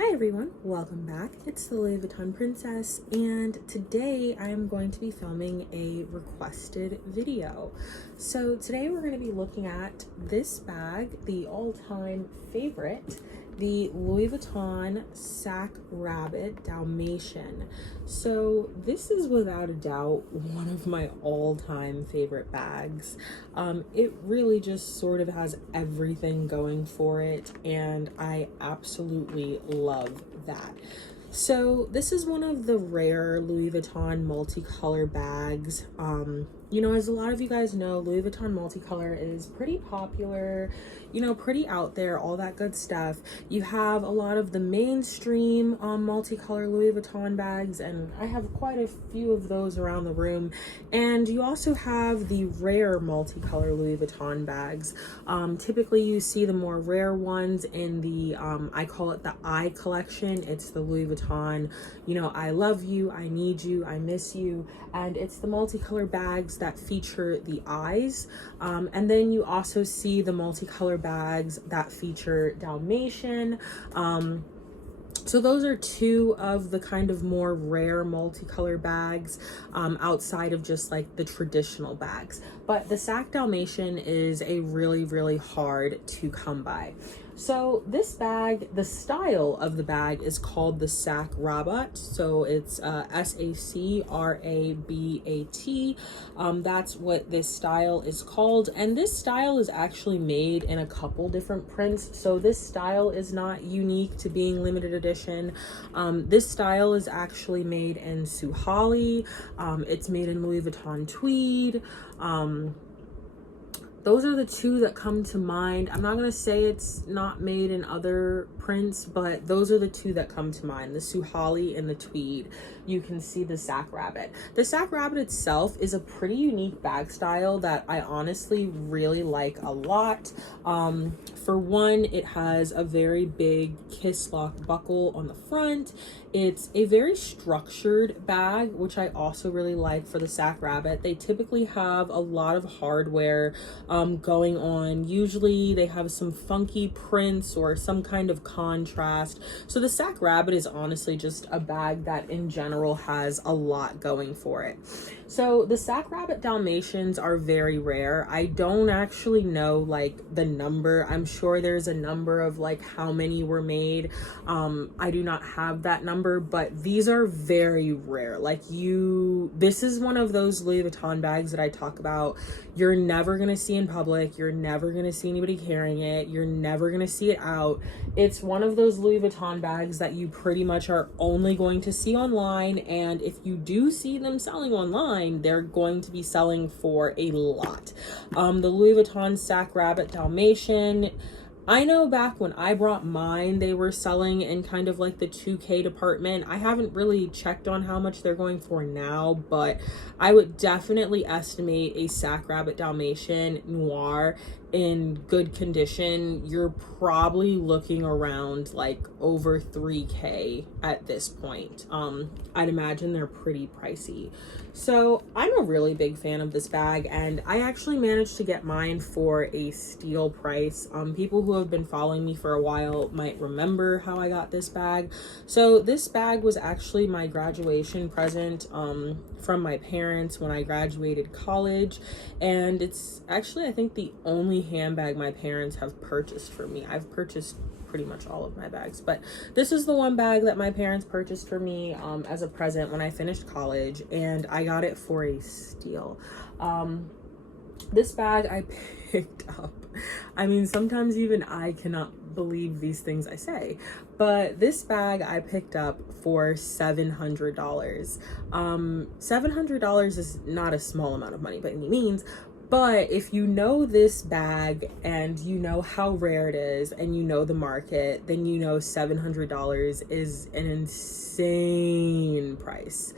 Hi everyone, welcome back. It's the Louis Vuitton Princess, and today I am going to be filming a requested video. So today we're going to be looking at this bag, the all-time favorite, the Louis Vuitton Sac Rabat Dalmatian. So this is without a doubt one of my all-time favorite bags. It really just sort of has everything going for it, and I absolutely love that. So this is one of the rare Louis Vuitton multicolor bags. As a lot of you guys know, Louis Vuitton multicolor is pretty popular, pretty out there, all that good stuff. You have a lot of the mainstream multicolor Louis Vuitton bags, and I have quite a few of those around the room. And you also have the rare multicolor Louis Vuitton bags. Typically you see the more rare ones in the, I call it the I collection. It's the Louis Vuitton, I love you, I need you, I miss you. And it's the multicolor bags that feature the eyes. And then you also see the multicolor bags that feature Dalmatian. So those are two of the kind of more rare multicolor bags outside of just like the traditional bags. But the Sac Dalmatian is a really, really hard to come by. So this bag, the style of the bag is called the Sac Rabat. So it's S-A-C-R-A-B-A-T. That's what this style is called. And this style is actually made in a couple different prints. So this style is not unique to being limited edition. This style is actually made in Suhali. It's made in Louis Vuitton tweed. Those are the two that come to mind. I'm not going to say it's not made in other prints, but those are the two that come to mind, the Suhali and the tweed. You can see the Sac Rabat. The Sac Rabat itself is a pretty unique bag style that I honestly really like a lot. For one, it has a very big kiss lock buckle on the front. It's a very structured bag, which I also really like for the Sac Rabat. They typically have a lot of hardware going on. Usually they have some funky prints or some kind of contrast. So the Sac Rabat is honestly just a bag that in general has a lot going for it. So the Sac Rabat Dalmatians are very rare. I don't actually know like the number. I'm sure there's a number of like how many were made. I do not have that number, but these are very rare. This is one of those Louis Vuitton bags that I talk about. You're never gonna see in public. You're never gonna see anybody carrying it. You're never gonna see it out. It's one of those Louis Vuitton bags that you pretty much are only going to see online. And if you do see them selling online, they're going to be selling for a lot. The Louis Vuitton Sac Rabat Dalmatian, I know back when I brought mine, they were selling in kind of like the 2K department. I haven't really checked on how much they're going for now, but I would definitely estimate a Sac Rabat Dalmatian Noir in good condition, you're probably looking around like over 3K at this point. I'd imagine they're pretty pricey. So I'm a really big fan of this bag, and I actually managed to get mine for a steal price. People who have been following me for a while might remember how I got this bag. So this bag was actually my graduation present from my parents when I graduated college, and it's actually, I think, the only handbag my parents have purchased for me. I've purchased pretty much all of my bags, but this is the one bag that my parents purchased for me as a present when I finished college, and I got it for a steal. This bag I picked up, I mean, sometimes even I cannot believe these things I say, but this bag I picked up for $700. $700 is not a small amount of money by any means, but if you know this bag and you know how rare it is and you know the market, then you know $700 is an insane price.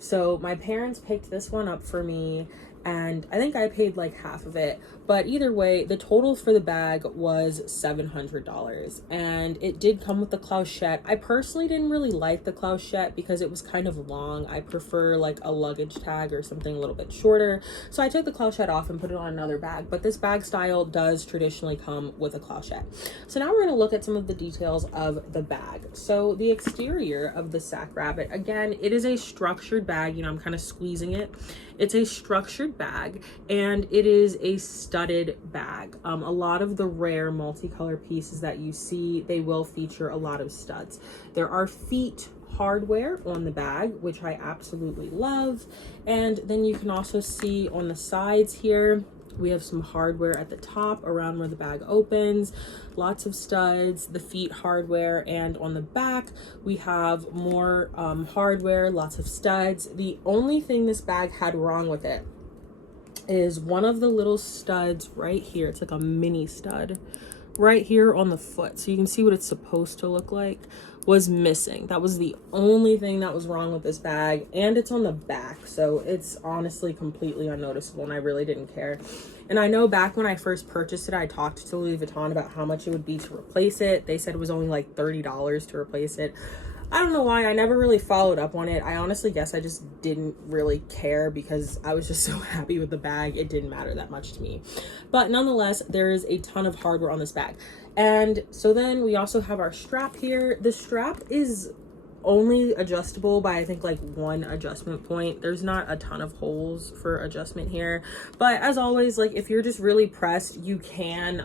So my parents picked this one up for me, and I think I paid like half of it. But either way, the total for the bag was $700, and it did come with the clochette. I personally didn't really like the clochette because it was kind of long. I prefer like a luggage tag or something a little bit shorter. So I took the clochette off and put it on another bag, but this bag style does traditionally come with a clochette. So now we're going to look at some of the details of the bag. So the exterior of the Sac Rabat, again, it is a structured bag. You know, I'm kind of squeezing it. It's a structured bag, and it is a studded bag. A lot of the rare multicolor pieces that you see, they will feature a lot of studs. There are feet hardware on the bag, which I absolutely love. And then you can also see on the sides here, we have some hardware at the top around where the bag opens, lots of studs, the feet hardware, and on the back we have more hardware, lots of studs. The only thing this bag had wrong with it is one of the little studs right here. It's like a mini stud right here on the foot, so you can see what it's supposed to look like, was missing. That was the only thing that was wrong with this bag, and it's on the back, so it's honestly completely unnoticeable, and I really didn't care. And I know back when I first purchased it, I talked to Louis Vuitton about how much it would be to replace it. They said it was only like $30 to replace it. I don't know why. I never really followed up on it. I honestly guess I just didn't really care because I was just so happy with the bag. It didn't matter that much to me. But nonetheless, there is a ton of hardware on this bag. And so then we also have our strap here. The strap is only adjustable by I think like one adjustment point. There's not a ton of holes for adjustment here, but as always, like if you're just really pressed, you can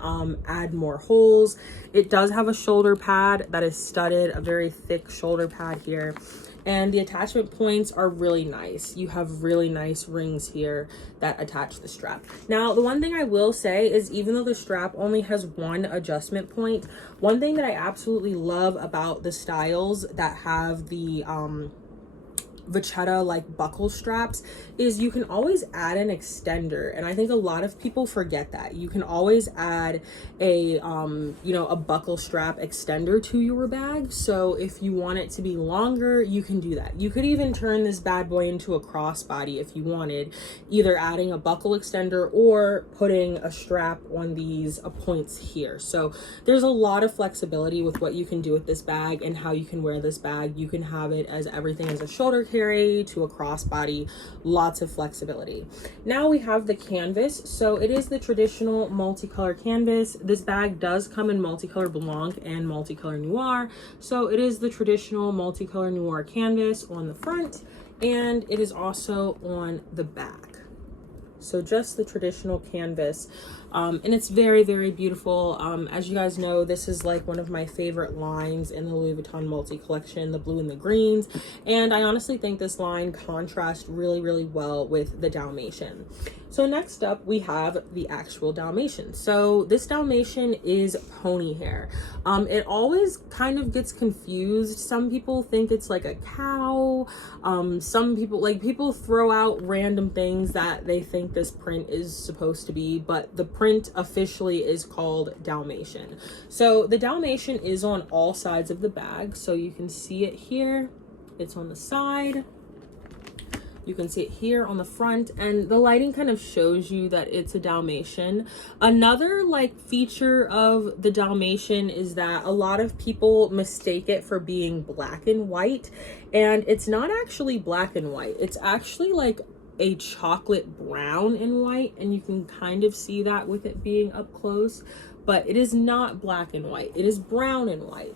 add more holes. It does have a shoulder pad that is studded, a very thick shoulder pad here, and the attachment points are really nice. You have really nice rings here that attach the strap. Now, the one thing I will say is even though the strap only has one adjustment point, one thing that I absolutely love about the styles that have the vachetta like buckle straps is you can always add an extender, and I think a lot of people forget that you can always add a you know, a buckle strap extender to your bag. So if you want it to be longer, you can do that. You could even turn this bad boy into a crossbody if you wanted, either adding a buckle extender or putting a strap on these points here. So there's a lot of flexibility with what you can do with this bag and how you can wear this bag. You can have it as everything as a shoulder carry to a crossbody, lots of flexibility. Now we have the canvas. So it is the traditional multicolor canvas. This bag does come in multicolor blanc and multicolor noir. So it is the traditional multicolor noir canvas on the front, and it is also on the back. So just the traditional canvas, and it's very, very beautiful. As you guys know, this is like one of my favorite lines in the Louis Vuitton multi collection, the blue and the greens, and I honestly think this line contrasts really, really well with the Dalmatian. So next up we have the actual Dalmatian. So this Dalmatian is pony hair. It always kind of gets confused. Some people think it's like a cow. Some people throw out random things that they think this print is supposed to be, but the print officially is called Dalmatian. So the Dalmatian is on all sides of the bag. So you can see it here. It's on the side. You can see it here on the front, and the lighting kind of shows you that it's a Dalmatian. Another like feature of the Dalmatian is that a lot of people mistake it for being black and white, and it's not actually black and white. It's actually like a chocolate brown and white, and you can kind of see that with it being up close, but it is not black and white. It is brown and white.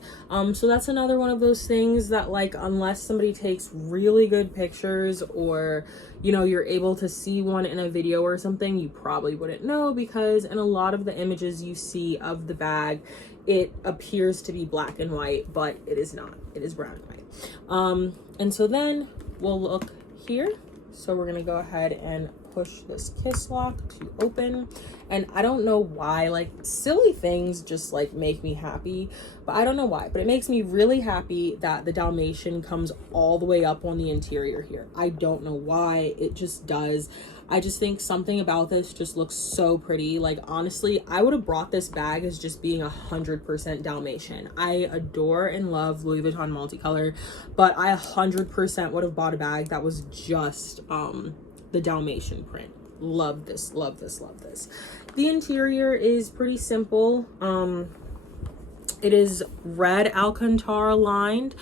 So that's another one of those things that, like, unless somebody takes really good pictures, or you know, you're able to see one in a video or something, you probably wouldn't know, because in a lot of the images you see of the bag, it appears to be black and white, but it is not. It is brown and white. And so then we'll look here. So we're gonna go ahead and push this kiss lock to open. And I don't know why, like, silly things just like make me happy, but I don't know why, but it makes me really happy that the Dalmatian comes all the way up on the interior here. I don't know why, it just does. I just think something about this just looks so pretty. Like, honestly, I would have brought this bag as just being 100% Dalmatian. I adore and love Louis Vuitton multicolor, but I 100% would have bought a bag that was just the Dalmatian print. love this, love this, love this. The interior is pretty simple. It is red Alcantara lined,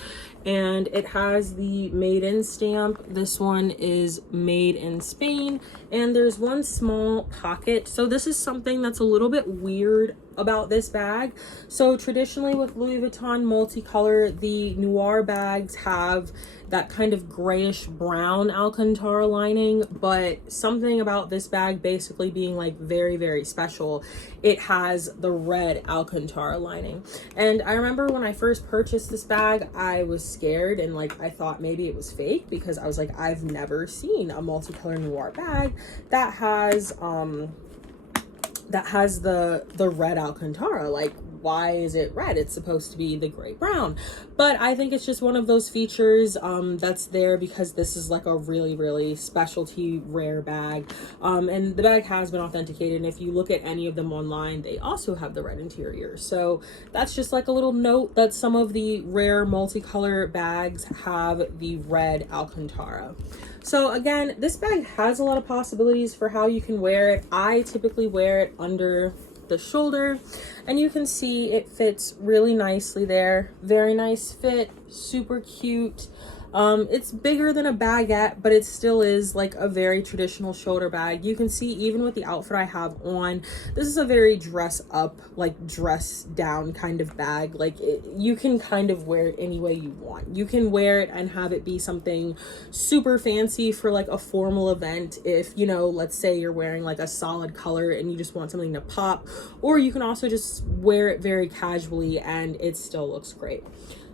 and it has the made in stamp. This one is made in Spain, and there's one small pocket. So this is something that's a little bit weird about this bag. So traditionally with Louis Vuitton multicolor, the noir bags have that kind of grayish brown Alcantara lining, but something about this bag basically being like very, very special, it has the red Alcantara lining. And I remember when I first purchased this bag, I was scared and like I thought maybe it was fake, because I was like, I've never seen a multicolor noir bag that has the red Alcantara. Like, why is it red? It's supposed to be the gray brown. But I think it's just one of those features that's there because this is like a really, really specialty rare bag. And the bag has been authenticated, and if you look at any of them online, they also have the red interior. So that's just like a little note that some of the rare multicolor bags have the red Alcantara. So again, this bag has a lot of possibilities for how you can wear it. I typically wear it under the shoulder, and you can see it fits really nicely there. Very nice fit, super cute. It's bigger than a baguette, but it still is like a very traditional shoulder bag. You can see even with the outfit I have on, this is a very dress up, like dress down kind of bag. Like you can kind of wear it any way you want. You can wear it and have it be something super fancy for like a formal event. If, you know, let's say you're wearing like a solid color and you just want something to pop, or you can also just wear it very casually and it still looks great.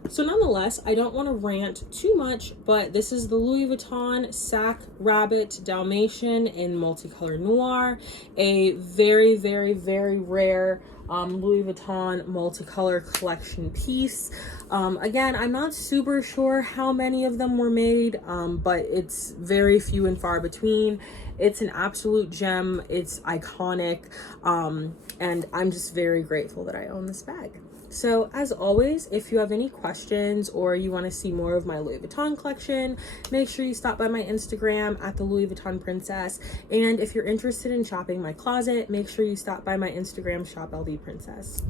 So nonetheless, I don't want to rant too much, but this is the Louis Vuitton Sac Rabat Dalmatian in multicolor noir, a very, very, very rare Louis Vuitton multicolor collection piece. Again, I'm not super sure how many of them were made, but it's very few and far between. It's an absolute gem. It's iconic, and I'm just very grateful that I own this bag. So as always, if you have any questions or you want to see more of my Louis Vuitton collection, make sure you stop by my Instagram at the Louis Vuitton Princess. And if you're interested in shopping my closet, make sure you stop by my Instagram, Shop LV Princess.